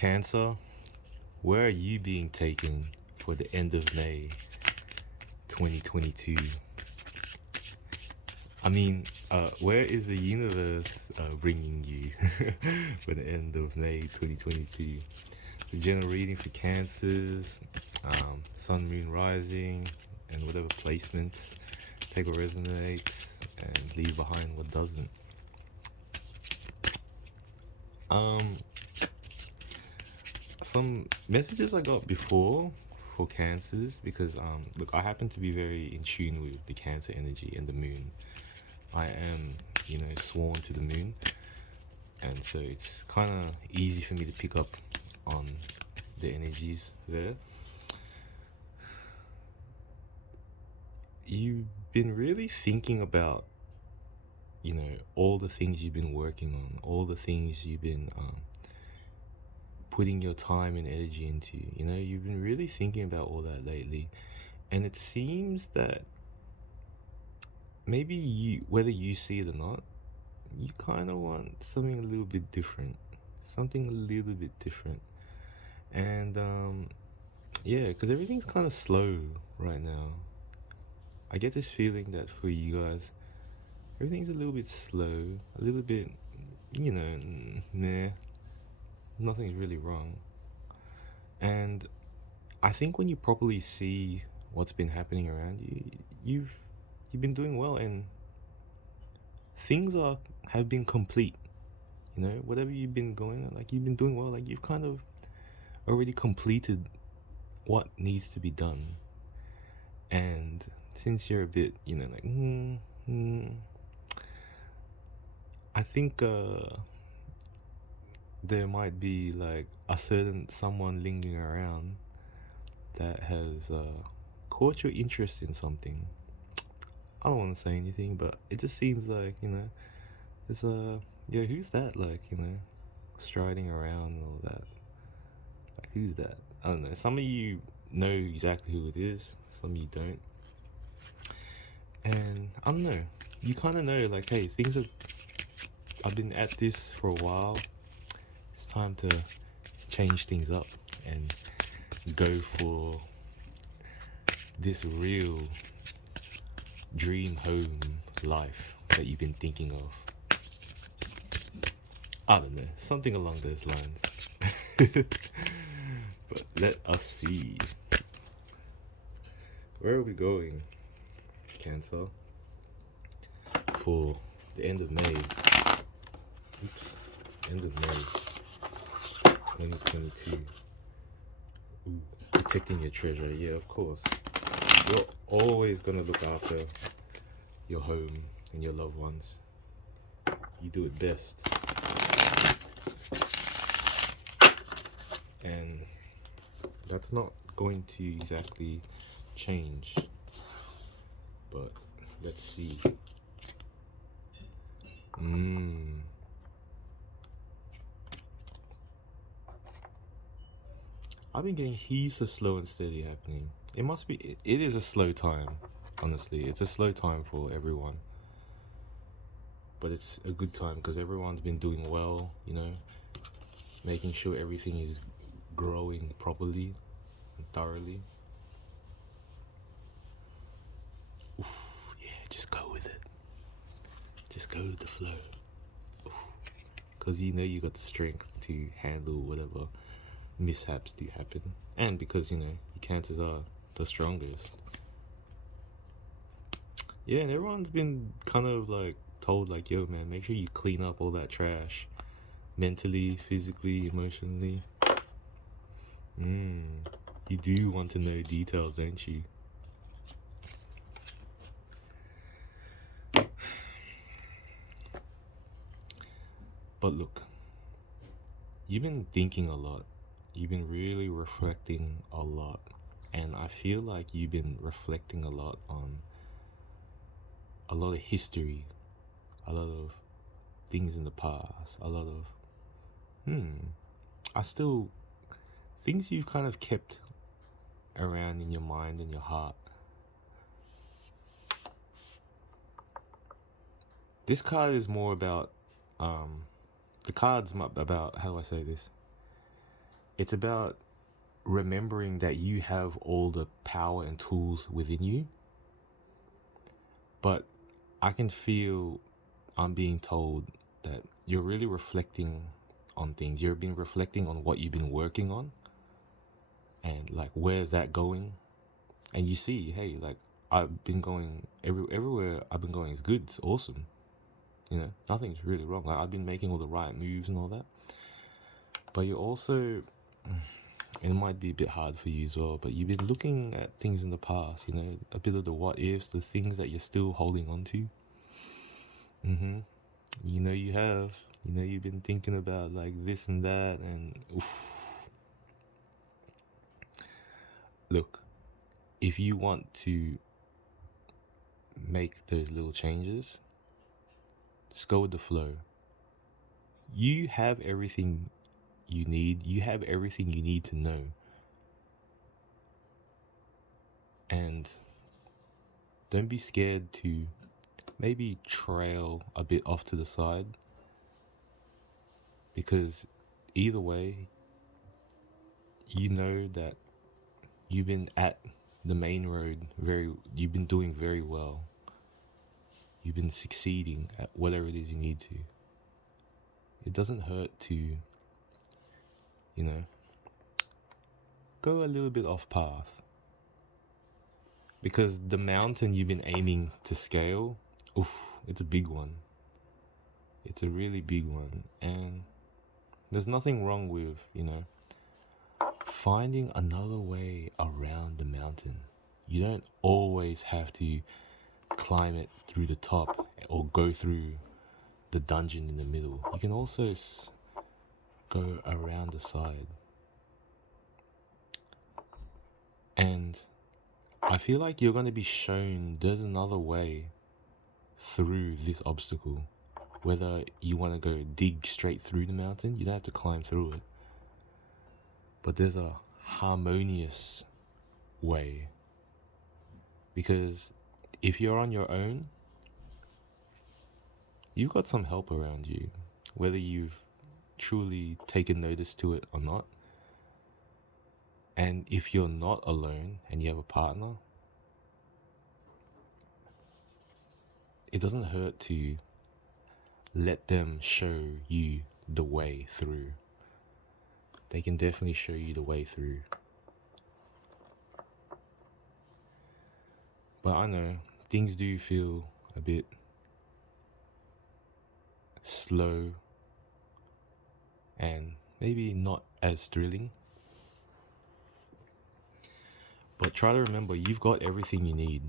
Cancer, where are you being taken for the end of May 2022? Where is the universe bringing you for the end of May 2022? The general reading for Cancers, Sun, Moon, Rising, and whatever placements. Take what resonates and leave behind what doesn't. Some messages I got before for Cancers because look, I happen to be very in tune with the Cancer energy and the moon. I am, sworn to the moon, and so it's kind of easy for me to pick up on the energies there. You've been really thinking about, all the things you've been working on, all the things you've been putting your time and energy into. You've been really thinking about all that lately, and it seems that maybe whether you see it or not, you kind of want something a little bit different. And yeah, because everything's kind of slow right now. I get this feeling that for you guys, everything's a little bit slow, a little bit, nah, nothing's really wrong. And I think when you properly see what's been happening around you, you've been doing well, and things have been complete. Whatever you've been going on, like you've been doing well, like you've kind of already completed what needs to be done. And since you're a bit, I think there might be like a certain someone lingering around that has caught your interest in something. I don't want to say anything, but it just seems like, there's who's that, like, striding around and all that. Like, who's that? I don't know. Some of you know exactly who it is, some of you don't. And I don't know, you kind of know, like, hey, I've been at this for a while. It's time to change things up and go for this real dream home life that you've been thinking of. I don't know, something along those lines. But let us see. Where are we going, Cancer? For the end of May. End of May 2022. Ooh, protecting your treasure. Yeah, of course. You're always gonna look after your home and your loved ones. You do it best. And that's not going to exactly change. But let's see. I've been getting heaps of slow and steady happening. It is a slow time, honestly. It's a slow time for everyone. But it's a good time because everyone's been doing well, making sure everything is growing properly and thoroughly. Oof, yeah, just go with it. Just go with the flow. Because you got the strength to handle whatever mishaps do happen. And because, your Cancers are the strongest. Yeah, and everyone's been kind of like told, like, yo, man, make sure you clean up all that trash. Mentally, physically, emotionally. You do want to know details, don't you? But look, you've been thinking a lot. You've been really reflecting a lot. And I feel like you've been reflecting a lot on a lot of history, a lot of things in the past, a lot of, things you've kind of kept around in your mind and your heart. This card is more about, the card's about, how do I say this? it's about remembering that you have all the power and tools within you, but I can feel I'm being told that you're really reflecting on things. You've been reflecting on what you've been working on and like where's that going? And you see, hey, like I've been going everywhere I've been going is good. It's awesome. Nothing's really wrong. Like I've been making all the right moves and all that. But you're also, it might be a bit hard for you as well, but you've been looking at things in the past, a bit of the what ifs, the things that you're still holding on to. You have. You've been thinking about like this and that, and oof. Look, if you want to make those little changes, just go with the flow. You have everything you need. You have everything you need to know. And don't be scared to maybe trail a bit off to the side, because either way, you know that you've been at the main road you've been doing very well. You've been succeeding at whatever it is you need to. It doesn't hurt to, go a little bit off path. Because the mountain you've been aiming to scale, it's a big one. It's a really big one. And there's nothing wrong with, finding another way around the mountain. You don't always have to climb it through the top or go through the dungeon in the middle. You can also go around the side. And I feel like you're going to be shown there's another way through this obstacle. Whether you want to go dig straight through the mountain, you don't have to climb through it. But there's a harmonious way. Because if you're on your own, you've got some help around you, whether you've truly taken notice to it or not. And if you're not alone and you have a partner, it doesn't hurt to let them show you the way through. They can definitely show you the way through. But I know things do feel a bit slow and maybe not as thrilling. But try to remember, you've got everything you need.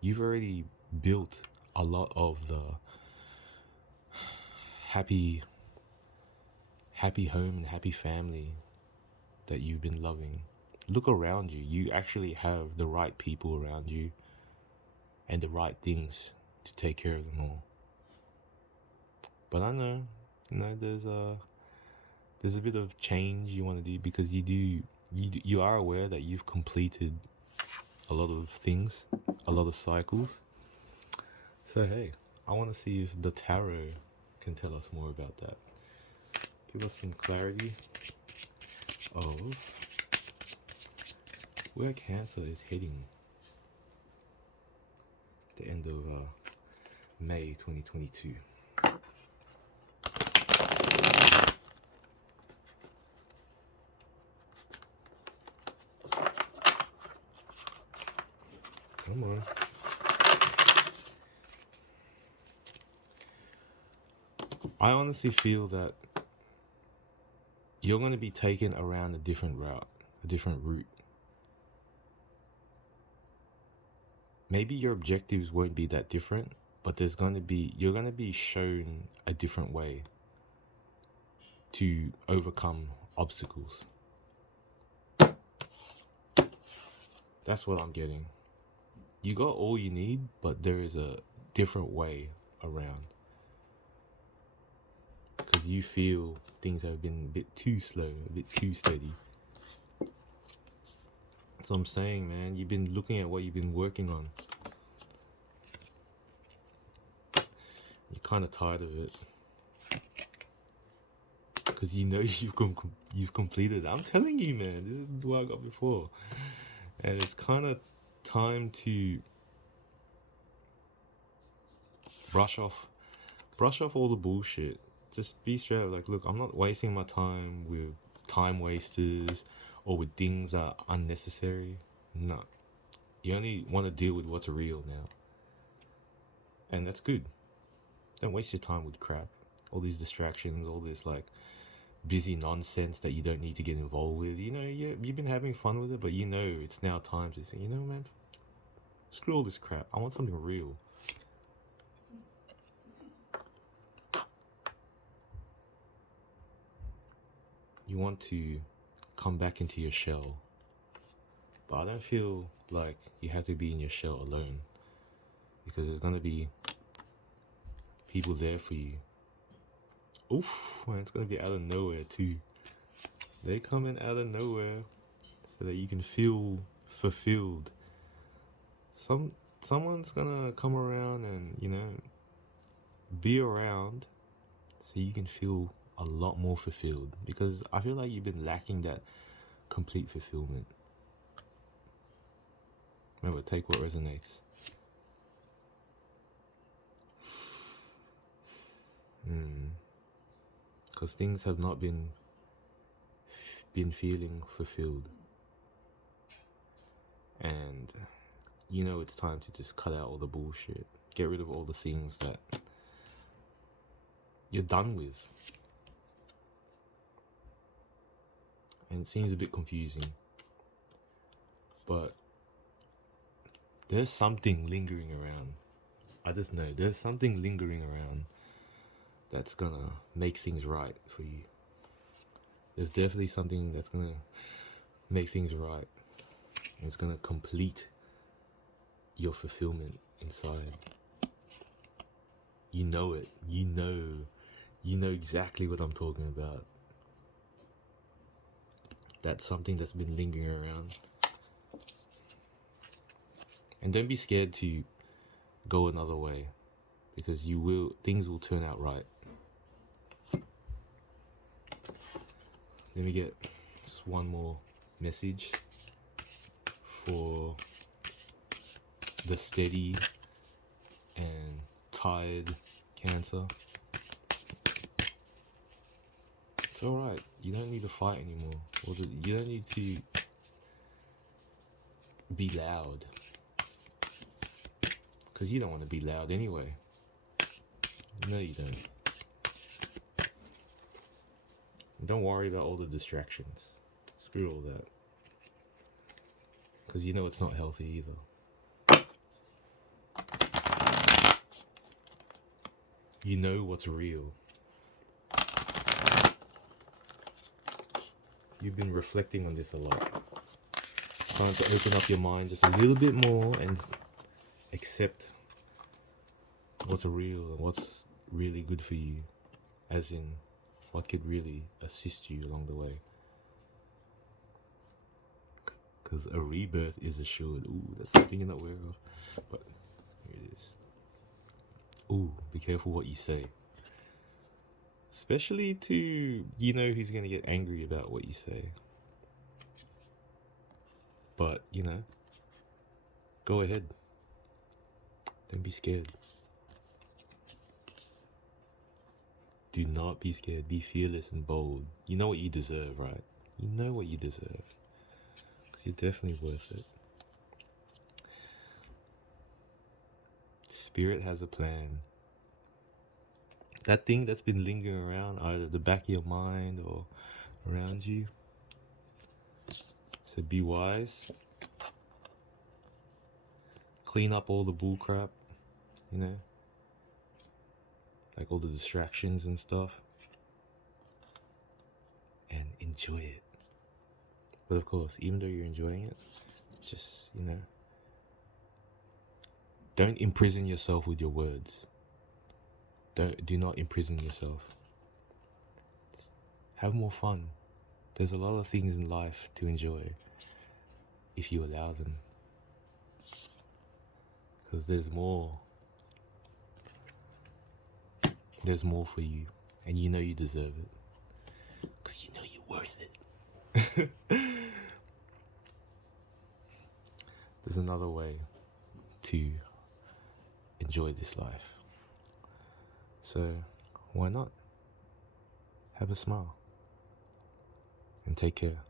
You've already built a lot of the happy home and happy family that you've been loving. Look around you. You actually have the right people around you and the right things to take care of them all. But I know, there's a bit of change you want to do, because you are aware that you've completed a lot of things, a lot of cycles. So hey, I want to see if the tarot can tell us more about that. Give us some clarity of where Cancer is heading at the end of May 2022. Come on. I honestly feel that you're going to be taken around a different route. Maybe your objectives won't be that different, but you're going to be shown a different way to overcome obstacles. That's what I'm getting. You got all you need, but there is a different way around. Because you feel things have been a bit too slow, a bit too steady. So I'm saying, man, you've been looking at what you've been working on. You're kind of tired of it. Because because you know you've completed. I'm telling you, man, this is what I got before, and it's kind of time to brush off brush off all the bullshit. Just be straight up, like, look, I'm not wasting my time with time wasters or with things that are unnecessary. No, you only want to deal with what's real now, and that's good. Don't waste your time with crap, all these distractions, all this like busy nonsense that you don't need to get involved with. You know, you've been having fun with it, but you know it's now time to say, you know, man, screw all this crap. I want something real. You want to come back into your shell, but I don't feel like you have to be in your shell alone, because there's gonna be people there for you. Oof, man, it's gonna be out of nowhere too. They coming out of nowhere so that you can feel fulfilled. Someone's gonna come around and, you know, be around so you can feel a lot more fulfilled, because I feel like you've been lacking that complete fulfillment. Remember, take what resonates. Because things have not been feeling fulfilled, and you know it's time to just cut out all the bullshit, get rid of all the things that you're done with. And it seems a bit confusing, but there's something lingering around. I just know there's something lingering around that's gonna make things right for you. There's definitely something that's gonna make things right. And it's gonna complete your fulfillment inside. You know it. You know exactly what I'm talking about. That's something that's been lingering around. And don't be scared to go another way, because things will turn out right. Let me get just one more message for the steady and tired Cancer. It's alright. You don't need to fight anymore. You don't need to be loud, because you don't want to be loud anyway. No, you don't. Don't worry about all the distractions. Screw all that, because you know it's not healthy either. You know what's real. You've been reflecting on this a lot. Time to open up your mind just a little bit more and accept what's real and what's really good for you, as in what could really assist you along the way. Because a rebirth is assured. Ooh, that's something you're not aware of. But here it is. Ooh, be careful what you say. Especially to, you know, who's going to get angry about what you say. But, you know, go ahead. Don't be scared. Do not be scared. Be fearless and bold. You know what you deserve, right? You know what you deserve. You're definitely worth it. Spirit has a plan. That thing that's been lingering around, either the back of your mind or around you. So be wise. Clean up all the bullcrap, you know? Like all the distractions and stuff. And enjoy it. But of course, even though you're enjoying it, just, you know, don't imprison yourself with your words. Do not imprison yourself. Have more fun. There's a lot of things in life to enjoy if you allow them. Because there's more. There's more for you, and you know you deserve it. There's another way to enjoy this life. So, why not? Have a smile and take care.